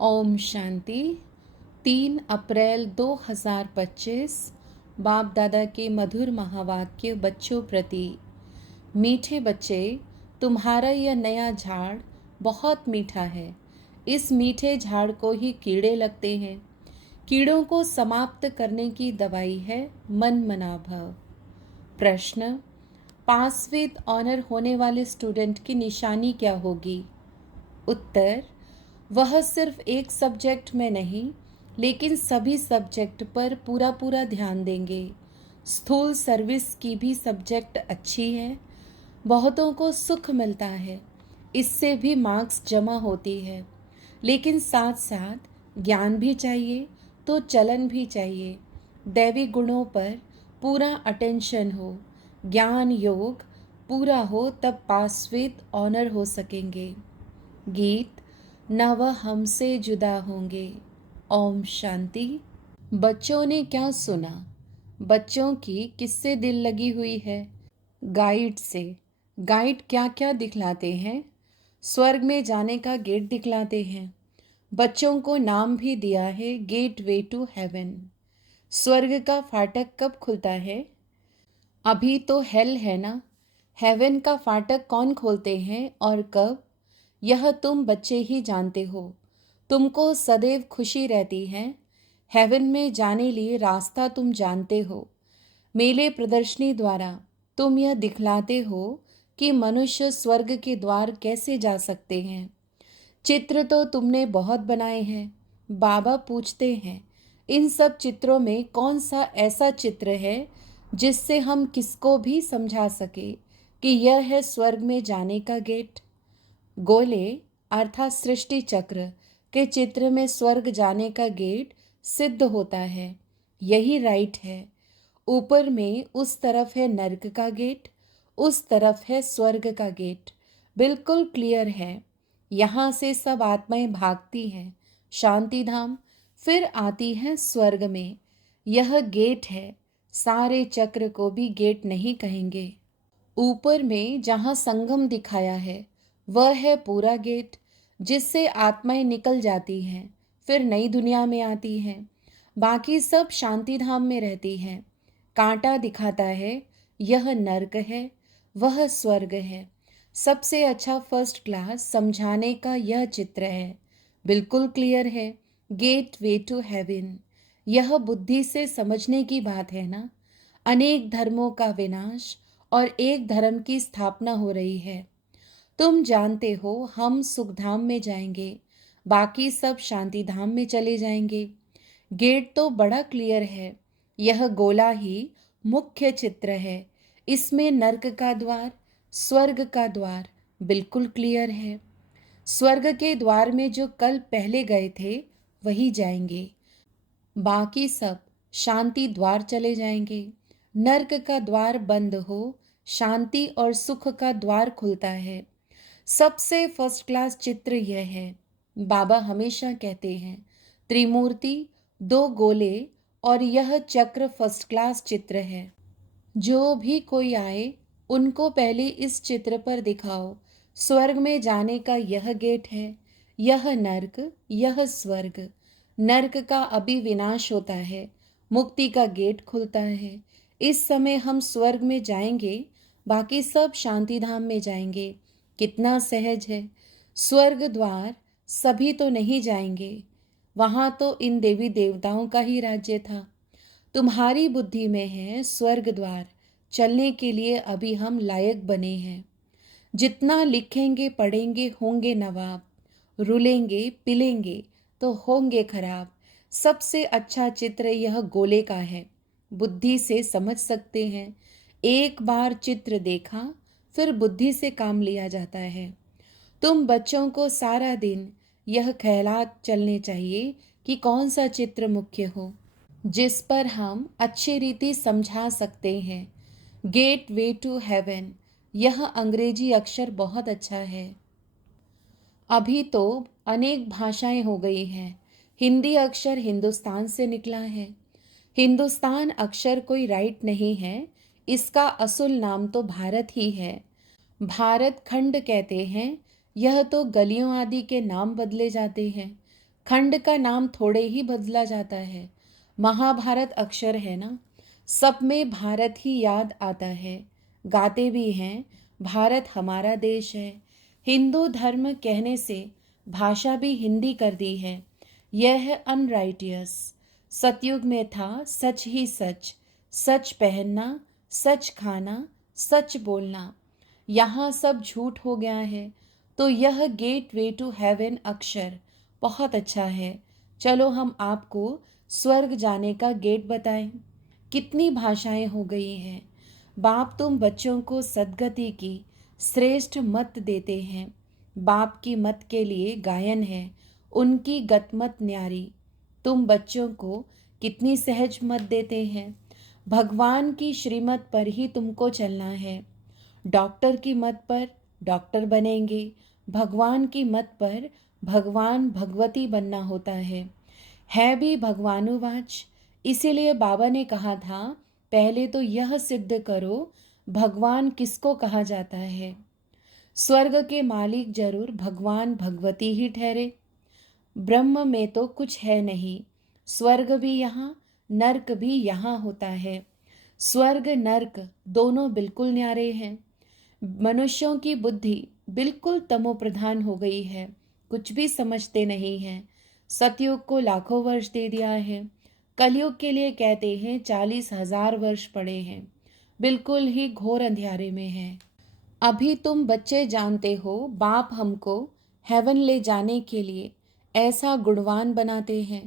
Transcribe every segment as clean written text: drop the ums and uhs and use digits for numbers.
ओम शांति। 3 अप्रैल 2025 बाप दादा के मधुर महावाक्य बच्चों प्रति। मीठे बच्चे, तुम्हारा यह नया झाड़ बहुत मीठा है। इस मीठे झाड़ को ही कीड़े लगते हैं। कीड़ों को समाप्त करने की दवाई है मन मना भव। प्रश्न, पास विद ऑनर होने वाले स्टूडेंट की निशानी क्या होगी? उत्तर, वह सिर्फ एक सब्जेक्ट में नहीं लेकिन सभी सब्जेक्ट पर पूरा पूरा ध्यान देंगे। स्थूल सर्विस की भी सब्जेक्ट अच्छी है, बहुतों को सुख मिलता है, इससे भी मार्क्स जमा होती है, लेकिन साथ साथ ज्ञान भी चाहिए तो चलन भी चाहिए। दैवी गुणों पर पूरा अटेंशन हो, ज्ञान योग पूरा हो, तब पास विद ऑनर हो सकेंगे। गीत, न वह हमसे जुदा होंगे। ओम शांति। बच्चों ने क्या सुना? बच्चों की किससे दिल लगी हुई है? गाइड से। गाइड क्या क्या दिखलाते हैं? स्वर्ग में जाने का गेट दिखलाते हैं। बच्चों को नाम भी दिया है गेट वे टू हेवन। स्वर्ग का फाटक कब खुलता है? अभी तो हेल है ना। हेवन का फाटक कौन खोलते हैं और कब? यह तुम बच्चे ही जानते हो। तुमको सदैव खुशी रहती है। हेवन में जाने लिए रास्ता तुम जानते हो। मेले प्रदर्शनी द्वारा तुम यह दिखलाते हो कि मनुष्य स्वर्ग के द्वार कैसे जा सकते हैं। चित्र तो तुमने बहुत बनाए हैं। बाबा पूछते हैं, इन सब चित्रों में कौन सा ऐसा चित्र है जिससे हम किसको भी समझा सके कि यह है स्वर्ग में जाने का गेट? गोले अर्थात सृष्टि चक्र के चित्र में स्वर्ग जाने का गेट सिद्ध होता है। यही राइट है। ऊपर में उस तरफ है नर्क का गेट, उस तरफ है स्वर्ग का गेट। बिल्कुल क्लियर है। यहाँ से सब आत्माएं भागती हैं शांति धाम, फिर आती हैं स्वर्ग में। यह गेट है। सारे चक्र को भी गेट नहीं कहेंगे। ऊपर में जहाँ संगम दिखाया है वह है पूरा गेट, जिससे आत्माएं निकल जाती हैं, फिर नई दुनिया में आती हैं। बाकी सब शांति धाम में रहती हैं। कांटा दिखाता है, यह नर्क है, वह स्वर्ग है। सबसे अच्छा फर्स्ट क्लास समझाने का यह चित्र है। बिल्कुल क्लियर है। Gateway to heaven. यह बुद्धि से समझने की बात है ना। अनेक धर्मों का विनाश और एक धर्म की स्थापना हो रही है। तुम जानते हो हम सुखधाम में जाएंगे, बाकी सब शांति धाम में चले जाएंगे। गेट तो बड़ा क्लियर है। यह गोला ही मुख्य चित्र है। इसमें नर्क का द्वार, स्वर्ग का द्वार बिल्कुल क्लियर है। स्वर्ग के द्वार में जो कल पहले गए थे वही जाएंगे, बाकी सब शांति द्वार चले जाएंगे। नर्क का द्वार बंद हो, शांति और सुख का द्वार खुलता है। सबसे फर्स्ट क्लास चित्र यह है। बाबा हमेशा कहते हैं त्रिमूर्ति, 2 गोले और यह चक्र फर्स्ट क्लास चित्र है। जो भी कोई आए उनको पहले इस चित्र पर दिखाओ। स्वर्ग में जाने का यह गेट है, यह नर्क, यह स्वर्ग। नर्क का अभी विनाश होता है, मुक्ति का गेट खुलता है। इस समय हम स्वर्ग में जाएंगे, बाकी सब शांति धाम में जाएंगे। कितना सहज है। स्वर्ग द्वार सभी तो नहीं जाएंगे, वहाँ तो इन देवी देवताओं का ही राज्य था। तुम्हारी बुद्धि में है स्वर्ग द्वार, चलने के लिए अभी हम लायक बने हैं। जितना लिखेंगे पढ़ेंगे होंगे नवाब, रुलेंगे पिलेंगे तो होंगे खराब। सबसे अच्छा चित्र यह गोले का है। बुद्धि से समझ सकते हैं। एक बार चित्र देखा फिर बुद्धि से काम लिया जाता है। तुम बच्चों को सारा दिन यह ख्यालात चलने चाहिए कि कौन सा चित्र मुख्य हो, जिस पर हम अच्छी रीति समझा सकते हैं। गेट वे टू हेवन, यह अंग्रेजी अक्षर बहुत अच्छा है। अभी तो अनेक भाषाएं हो गई हैं। हिंदी अक्षर हिंदुस्तान से निकला है। हिंदुस्तान अक्षर कोई राइट नहीं है, इसका असुल नाम तो भारत ही है। भारत खंड कहते हैं, यह तो गलियों आदि के नाम बदले जाते हैं। खंड का नाम थोड़े ही बदला जाता है। महाभारत अक्षर है ना, सब में भारत ही याद आता है। गाते भी हैं भारत हमारा देश है। हिंदू धर्म कहने से भाषा भी हिंदी कर दी है। यह है अनराइटियस। सतयुग में था सच ही सच, सच पहनना, सच खाना, सच बोलना। यहाँ सब झूठ हो गया है। तो यह गेट वे टू हेवन अक्षर बहुत अच्छा है। चलो हम आपको स्वर्ग जाने का गेट बताएं। कितनी भाषाएं हो गई हैं। बाप तुम बच्चों को सद्गति की श्रेष्ठ मत देते हैं। बाप की मत के लिए गायन है, उनकी गतमत न्यारी। तुम बच्चों को कितनी सहज मत देते हैं। भगवान की श्रीमत पर ही तुमको चलना है। डॉक्टर की मत पर डॉक्टर बनेंगे, भगवान की मत पर भगवान भगवती बनना होता है भी भगवानुवाच। इसीलिए बाबा ने कहा था पहले तो यह सिद्ध करो भगवान किसको कहा जाता है। स्वर्ग के मालिक जरूर भगवान भगवती ही ठहरे। ब्रह्म में तो कुछ है नहीं। स्वर्ग भी यहाँ, नर्क भी यहाँ होता है। स्वर्ग नर्क दोनों बिल्कुल न्यारे हैं। मनुष्यों की बुद्धि बिल्कुल तमोप्रधान हो गई है, कुछ भी समझते नहीं हैं। सतयुग को लाखों वर्ष दे दिया है। कलयुग के लिए कहते हैं 40,000 वर्ष पड़े हैं। बिल्कुल ही घोर अंधियारे में हैं। अभी तुम बच्चे जानते हो बाप हमको हेवन ले जाने के लिए ऐसा गुणवान बनाते हैं।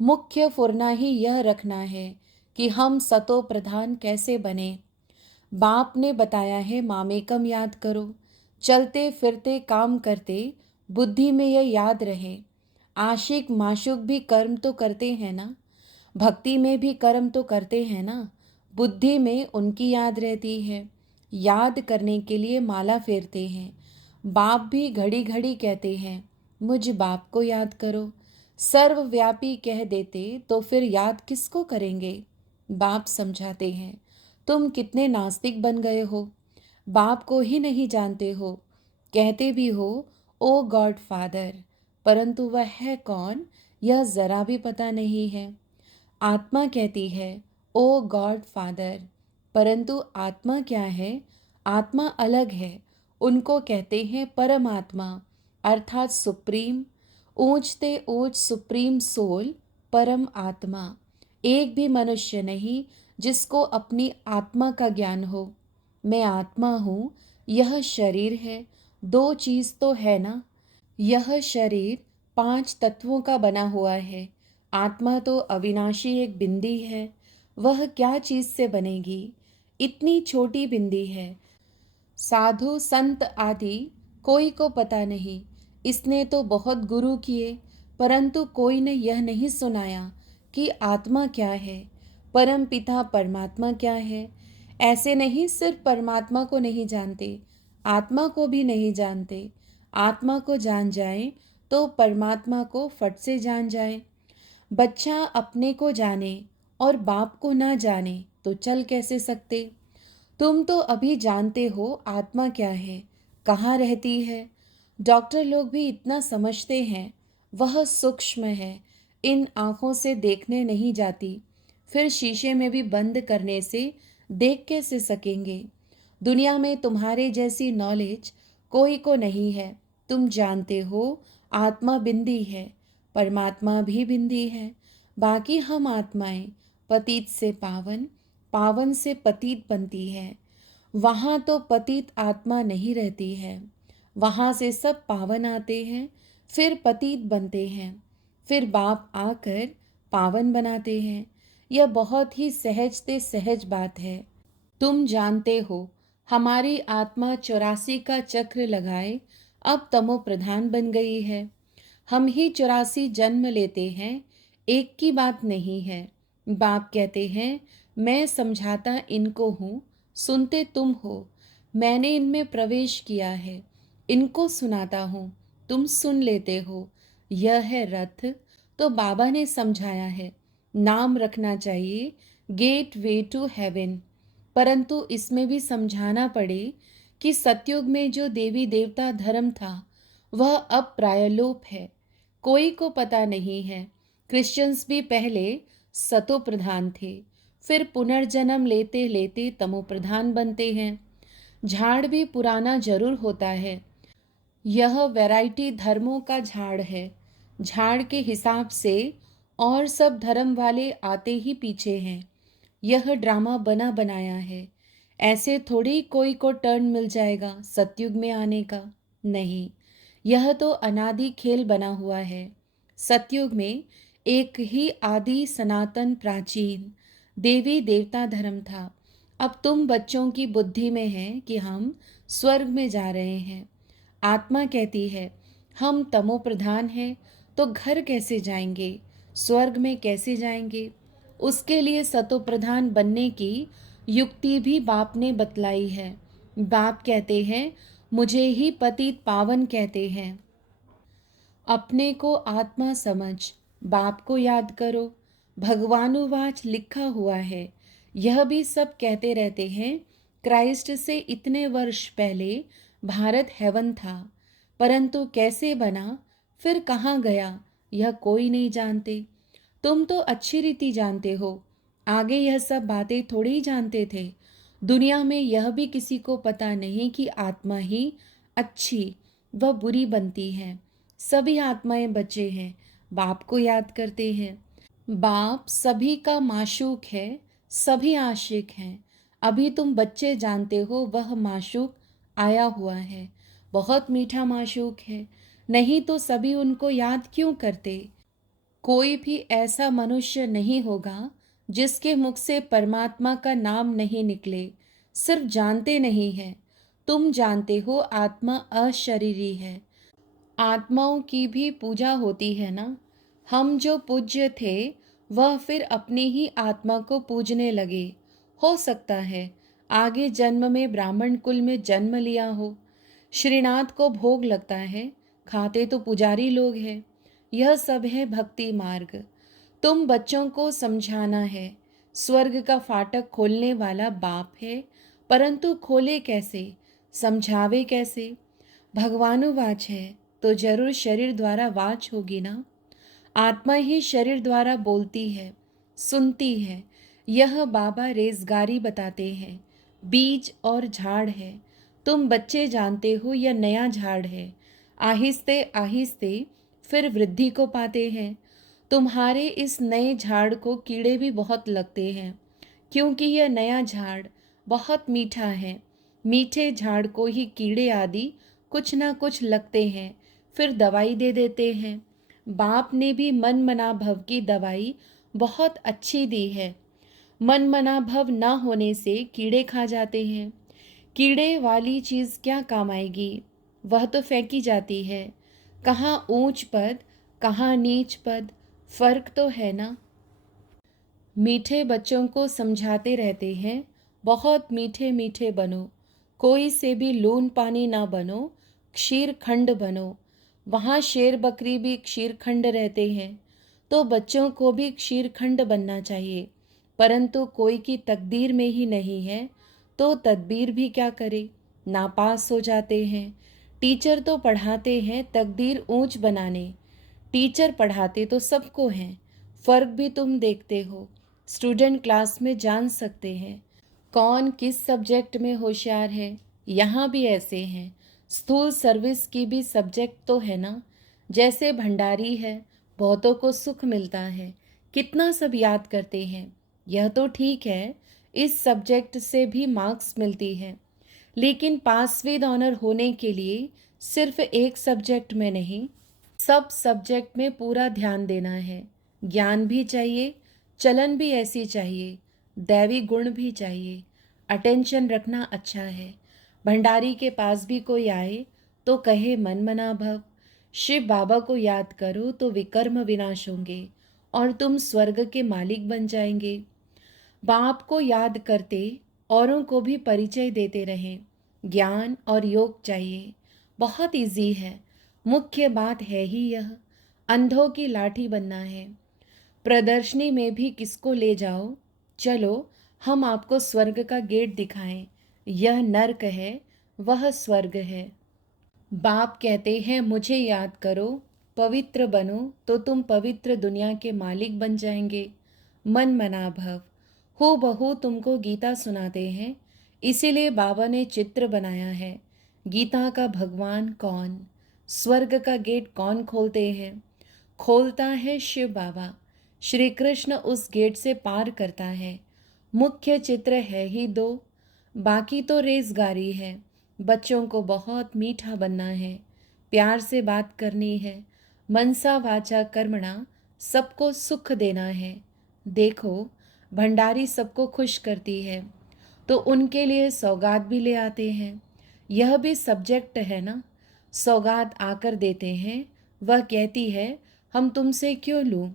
मुख्य फुरना ही यह रखना है कि हम सतो प्रधान कैसे बने। बाप ने बताया है मामेकम याद करो। चलते फिरते काम करते बुद्धि में यह याद रहे। आशिक माशुक भी कर्म तो करते हैं ना, भक्ति में भी कर्म तो करते हैं ना। बुद्धि में उनकी याद रहती है। याद करने के लिए माला फेरते हैं। बाप भी घड़ी घड़ी कहते हैं मुझ बाप को याद करो। सर्वव्यापी कह देते तो फिर याद किसको करेंगे। बाप समझाते हैं तुम कितने नास्तिक बन गए हो, बाप को ही नहीं जानते हो। कहते भी हो ओ गॉड फादर, परंतु वह है कौन यह जरा भी पता नहीं है। आत्मा कहती है ओ गॉड फादर, परंतु आत्मा क्या है। आत्मा अलग है, उनको कहते हैं परमात्मा अर्थात सुप्रीम। ऊंचते ऊंच सुप्रीम सोल परम आत्मा। एक भी मनुष्य नहीं जिसको अपनी आत्मा का ज्ञान हो। मैं आत्मा हूँ, यह शरीर है। दो चीज़ तो है ना। यह शरीर 5 तत्वों का बना हुआ है। आत्मा तो अविनाशी एक बिंदी है। वह क्या चीज़ से बनेगी। इतनी छोटी बिंदी है। साधु संत आदि कोई को पता नहीं। इसने तो बहुत गुरु किए, परंतु कोई ने यह नहीं सुनाया कि आत्मा क्या है, परम पिता परमात्मा क्या है। ऐसे नहीं सिर्फ परमात्मा को नहीं जानते, आत्मा को भी नहीं जानते। आत्मा को जान जाए तो परमात्मा को फट से जान जाए। बच्चा अपने को जाने और बाप को ना जाने तो चल कैसे सकते। तुम तो अभी जानते हो आत्मा क्या है, कहाँ रहती है। डॉक्टर लोग भी इतना समझते हैं, वह सूक्ष्म है, इन आँखों से देखने नहीं जाती। फिर शीशे में भी बंद करने से देख कैसे सकेंगे। दुनिया में तुम्हारे जैसी नॉलेज कोई को नहीं है। तुम जानते हो आत्मा बिंदी है, परमात्मा भी बिंदी है। बाकी हम आत्माएं पतित से पावन, पावन से पतित बनती है। वहाँ तो पतित आत्मा नहीं रहती है। वहाँ से सब पावन आते हैं, फिर पतित बनते हैं, फिर बाप आकर पावन बनाते हैं। यह बहुत ही सहज ते सहज बात है। तुम जानते हो हमारी आत्मा 84 का चक्र लगाए अब तमो प्रधान बन गई है। हम ही 84 जन्म लेते हैं, एक की बात नहीं है। बाप कहते हैं मैं समझाता इनको हूँ, सुनते तुम हो। मैंने इनमें प्रवेश किया है, इनको सुनाता हूँ, तुम सुन लेते हो। यह है रथ। तो बाबा ने समझाया है नाम रखना चाहिए गेट वे टू हेवन। परंतु इसमें भी समझाना पड़े कि सतयुग में जो देवी देवता धर्म था वह अब प्रायलोप है। कोई को पता नहीं है। क्रिश्चियंस भी पहले सतो प्रधान थे, फिर पुनर्जन्म लेते लेते तमो प्रधान बनते हैं। झाड़ भी पुराना जरूर होता है। यह वैरायटी धर्मों का झाड़ है। झाड़ के हिसाब से और सब धर्म वाले आते ही पीछे हैं। यह ड्रामा बना बनाया है। ऐसे थोड़ी कोई को टर्न मिल जाएगा सतयुग में आने का। नहीं, यह तो अनादि खेल बना हुआ है। सतयुग में एक ही आदि सनातन प्राचीन देवी देवता धर्म था। अब तुम बच्चों की बुद्धि में है कि हम स्वर्ग में जा रहे हैं। आत्मा कहती है हम तमो प्रधान हैं, तो घर कैसे जाएंगे, स्वर्ग में कैसे जाएंगे। उसके लिए सतो प्रधान बनने की युक्ति भी बाप ने बतलाई है। बाप कहते हैं मुझे ही पतित पावन कहते हैं। अपने को आत्मा समझ, बाप को याद करो। भगवानुवाच लिखा हुआ है। यह भी सब कहते रहते हैं क्राइस्ट से इतने वर्ष पहले भारत हेवन था, परंतु कैसे बना फिर कहाँ गया यह कोई नहीं जानते। तुम तो अच्छी रीति जानते हो, आगे यह सब बातें थोड़ी ही जानते थे। दुनिया में यह भी किसी को पता नहीं कि आत्मा ही अच्छी व बुरी बनती है। सभी आत्माएं बच्चे हैं, बाप को याद करते हैं। बाप सभी का माशूक है, सभी आशिक हैं। अभी तुम बच्चे जानते हो वह माशूक आया हुआ है, बहुत मीठा माशूक है। नहीं तो सभी उनको याद क्यों करते। कोई भी ऐसा मनुष्य नहीं होगा जिसके मुख से परमात्मा का नाम नहीं निकले। सिर्फ जानते नहीं है। तुम जानते हो आत्मा अशरीरी है। आत्माओं की भी पूजा होती है ना। हम जो पूज्य थे वह फिर अपनी ही आत्मा को पूजने लगे। हो सकता है आगे जन्म में ब्राह्मण कुल में जन्म लिया हो। श्रीनाथ को भोग लगता है, खाते तो पुजारी लोग हैं। यह सब है भक्ति मार्ग। तुम बच्चों को समझाना है स्वर्ग का फाटक खोलने वाला बाप है, परंतु खोले कैसे, समझावे कैसे। भगवानुवाच है तो जरूर शरीर द्वारा वाच होगी ना। आत्मा ही शरीर द्वारा बोलती है, सुनती है। यह बाबा रेजगारी बताते हैं। बीज और झाड़ है। तुम बच्चे जानते हो यह नया झाड़ है। आहिस्ते आहिस्ते फिर वृद्धि को पाते हैं। तुम्हारे इस नए झाड़ को कीड़े भी बहुत लगते हैं, क्योंकि यह नया झाड़ बहुत मीठा है। मीठे झाड़ को ही कीड़े आदि कुछ ना कुछ लगते हैं, फिर दवाई दे देते हैं। बाप ने भी मन मना भव की दवाई बहुत अच्छी दी है। मन मना भव ना होने से कीड़े खा जाते हैं। कीड़े वाली चीज़ क्या काम आएगी, वह तो फेंकी जाती है। कहाँ ऊंच पद, कहाँ नीच पद, फर्क तो है ना। मीठे बच्चों को समझाते रहते हैं बहुत मीठे मीठे बनो, कोई से भी लून पानी ना बनो, क्षीर खंड बनो। वहाँ शेर बकरी भी क्षीर खंड रहते हैं, तो बच्चों को भी क्षीर खंड बनना चाहिए। परंतु कोई की तकदीर में ही नहीं है, तो तदबीर भी क्या करे, नापास हो जाते हैं। टीचर तो पढ़ाते हैं तकदीर ऊंच बनाने। टीचर पढ़ाते तो सबको हैं, फ़र्क भी तुम देखते हो। स्टूडेंट क्लास में जान सकते हैं कौन किस सब्जेक्ट में होशियार है। यहाँ भी ऐसे हैं। स्थूल सर्विस की भी सब्जेक्ट तो है ना। जैसे भंडारी है, बहुतों को सुख मिलता है, कितना सब याद करते हैं। यह तो ठीक है, इस सब्जेक्ट से भी मार्क्स मिलती है, लेकिन पास विद ऑनर होने के लिए सिर्फ एक सब्जेक्ट में नहीं, सब सब्जेक्ट में पूरा ध्यान देना है। ज्ञान भी चाहिए, चलन भी ऐसी चाहिए, दैवी गुण भी चाहिए। अटेंशन रखना अच्छा है। भंडारी के पास भी कोई आए तो कहे मन मना भव। शिव बाबा को याद करो तो विकर्म विनाश होंगे और तुम स्वर्ग के मालिक बन जाएंगे। बाप को याद करते औरों को भी परिचय देते रहें। ज्ञान और योग चाहिए, बहुत इजी है। मुख्य बात है ही यह, अंधों की लाठी बनना है। प्रदर्शनी में भी किसको ले जाओ, चलो हम आपको स्वर्ग का गेट दिखाएं। यह नर्क है, वह स्वर्ग है। बाप कहते हैं मुझे याद करो पवित्र बनो तो तुम पवित्र दुनिया के मालिक बन जाएंगे। मन मना भव। हो बहू तुमको गीता सुनाते हैं, इसीलिए बाबा ने चित्र बनाया है। गीता का भगवान कौन? स्वर्ग का गेट कौन खोलते हैं? खोलता है शिव बाबा। श्री कृष्ण उस गेट से पार करता है। मुख्य चित्र है ही दो, बाकी तो रेज़गारी है। बच्चों को बहुत मीठा बनना है, प्यार से बात करनी है, मनसा वाचा कर्मणा सबको सुख देना है। देखो भंडारी सबको खुश करती है तो उनके लिए सौगात भी ले आते हैं। यह भी सब्जेक्ट है ना। सौगात आकर देते हैं, वह कहती है हम तुमसे क्यों लूँ,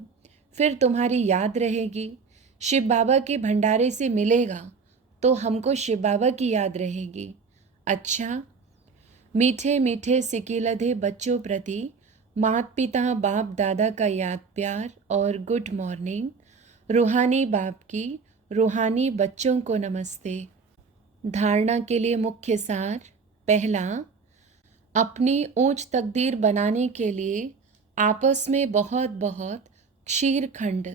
फिर तुम्हारी याद रहेगी। शिव बाबा के भंडारे से मिलेगा तो हमको शिव बाबा की याद रहेगी। अच्छा, मीठे मीठे सिकिलधे बच्चों प्रति माता पिता बाप दादा का याद प्यार और गुड मॉर्निंग। रूहानी बाप की रूहानी बच्चों को नमस्ते। धारणा के लिए मुख्य सार। पहला, अपनी ऊंच तकदीर बनाने के लिए आपस में बहुत बहुत क्षीरखंड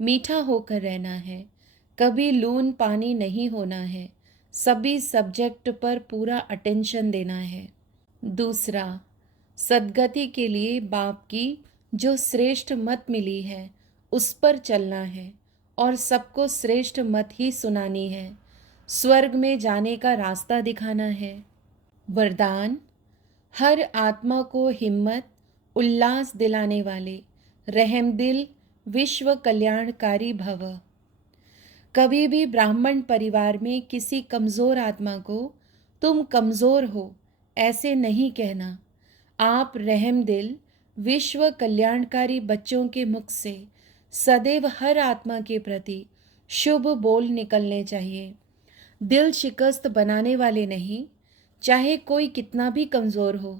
मीठा होकर रहना है। कभी लून पानी नहीं होना है। सभी सब्जेक्ट पर पूरा अटेंशन देना है। दूसरा, सद्गति के लिए बाप की जो श्रेष्ठ मत मिली है उस पर चलना है और सबको श्रेष्ठ मत ही सुनानी है। स्वर्ग में जाने का रास्ता दिखाना है। वरदान, हर आत्मा को हिम्मत उल्लास दिलाने वाले रहमदिल विश्व कल्याणकारी भव। कभी भी ब्राह्मण परिवार में किसी कमज़ोर आत्मा को तुम कमज़ोर हो ऐसे नहीं कहना। आप रहमदिल विश्व कल्याणकारी बच्चों के मुख से सदैव हर आत्मा के प्रति शुभ बोल निकलने चाहिए। दिल शिकस्त बनाने वाले नहीं। चाहे कोई कितना भी कमज़ोर हो,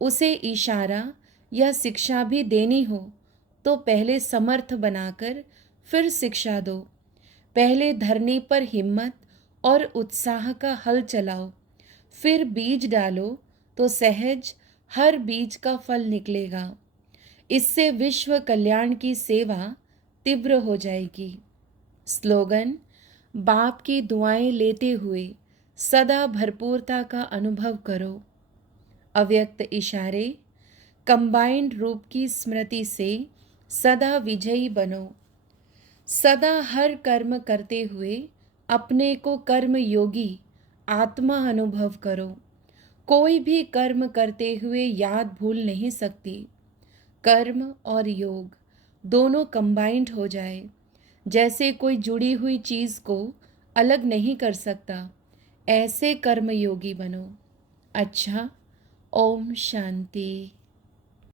उसे इशारा या शिक्षा भी देनी हो तो पहले समर्थ बनाकर फिर शिक्षा दो। पहले धरनी पर हिम्मत और उत्साह का हल चलाओ, फिर बीज डालो तो सहज हर बीज का फल निकलेगा। इससे विश्व कल्याण की सेवा तीव्र हो जाएगी। स्लोगन, बाप की दुआएं लेते हुए सदा भरपूरता का अनुभव करो। अव्यक्त इशारे, कंबाइंड रूप की स्मृति से सदा विजयी बनो। सदा हर कर्म करते हुए अपने को कर्म योगी आत्मा अनुभव करो। कोई भी कर्म करते हुए याद भूल नहीं सकती। कर्म और योग दोनों कंबाइंड हो जाए, जैसे कोई जुड़ी हुई चीज़ को अलग नहीं कर सकता, ऐसे कर्म योगी बनो। अच्छा, ओम शांति।